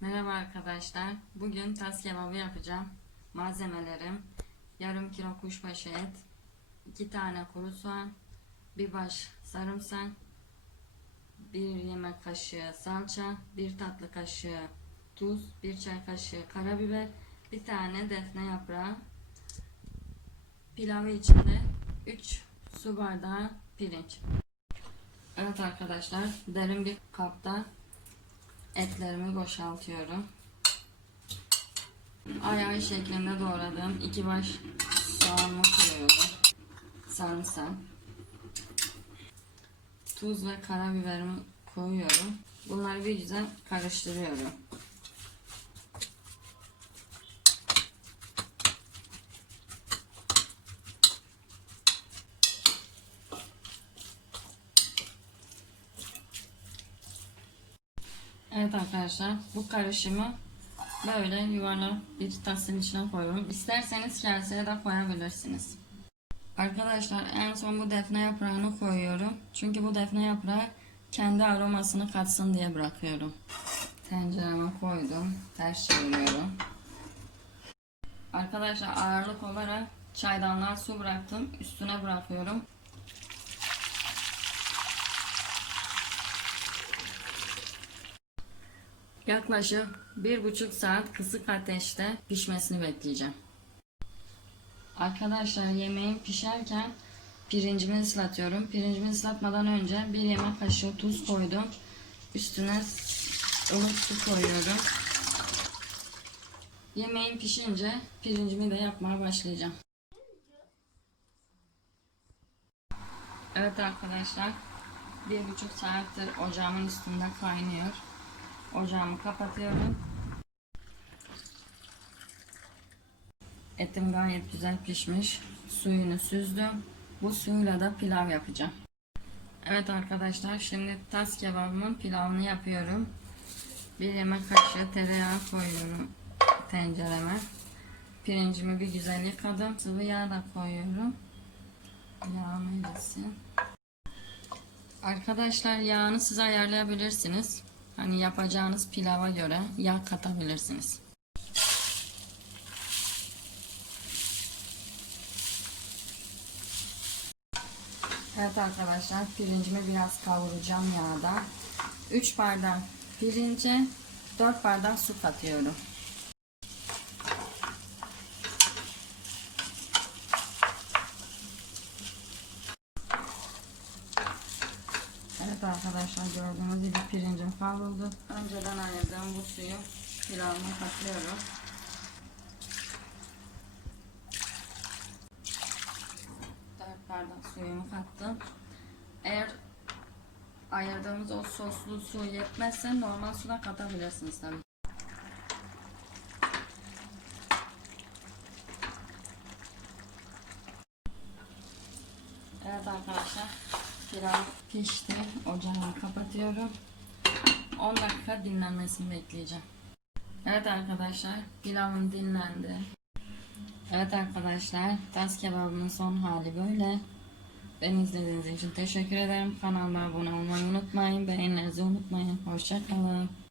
Merhaba arkadaşlar. Bugün tas kebabı yapacağım. Malzemelerim yarım kilo kuşbaşı et, iki tane kuru soğan, bir baş sarımsak, bir yemek kaşığı salça, bir tatlı kaşığı tuz, bir çay kaşığı karabiber, bir tane defne yaprağı, pilavı içinde 3 su bardağı pirinç. Evet arkadaşlar derin bir kapta etlerimi boşaltıyorum. Ayağı şeklinde doğradığım iki baş soğanımı koyuyorum. Sarımsak. Tuz ve karabiberimi koyuyorum. Bunları bir güzel karıştırıyorum. Evet arkadaşlar bu karışımı böyle yuvarlak bir tasın içine koyuyorum. İsterseniz kaseye de koyabilirsiniz. Arkadaşlar en son bu defne yaprağını koyuyorum. Çünkü bu defne yaprağı kendi aromasını katsın diye bırakıyorum. Tencereme koydum. Ters çeviriyorum. Arkadaşlar ağırlık olarak çaydanlığa su bıraktım. Üstüne bırakıyorum. Yaklaşık bir buçuk saat kısık ateşte pişmesini bekleyeceğim. Arkadaşlar yemeğim pişerken pirincimi ıslatıyorum. Pirincimi ıslatmadan önce bir yemek kaşığı tuz koydum. Üstüne ılık su koyuyorum. Yemeğim pişince pirincimi de yapmaya başlayacağım. Evet arkadaşlar bir buçuk saattir ocağımın üstünde kaynıyor. Ocağımı kapatıyorum. Etim gayet güzel pişmiş. Suyunu süzdüm. Bu suyla da pilav yapacağım. Evet arkadaşlar şimdi tas kebabımın pilavını yapıyorum. Bir yemek kaşığı tereyağı koyuyorum tencereme. Pirincimi bir güzel yıkadım. Sıvı yağ da koyuyorum. Yağını yesin. Arkadaşlar yağını siz ayarlayabilirsiniz. Hani yapacağınız pilava göre yağ katabilirsiniz. Evet arkadaşlar pirincimi biraz kavuracağım yağda. 3 bardak pirince 4 bardak su katıyorum. Evet arkadaşlar gördüğünüz gibi pirincim kavruldu. Önceden ayırdığım bu suyu pilavıma katıyorum. Dört bardak suyumu kattım. Eğer ayırdığımız o soslu su yetmezse normal suda katabilirsiniz tabii. Evet arkadaşlar pilav pişti. Ocağımı kapatıyorum. 10 dakika dinlenmesini bekleyeceğim. Evet arkadaşlar pilavım dinlendi. Evet arkadaşlar tas kebabımın son hali böyle. Beni izlediğiniz için teşekkür ederim. Kanalıma abone olmayı unutmayın. Beğenilerinizi unutmayın. Hoşçakalın.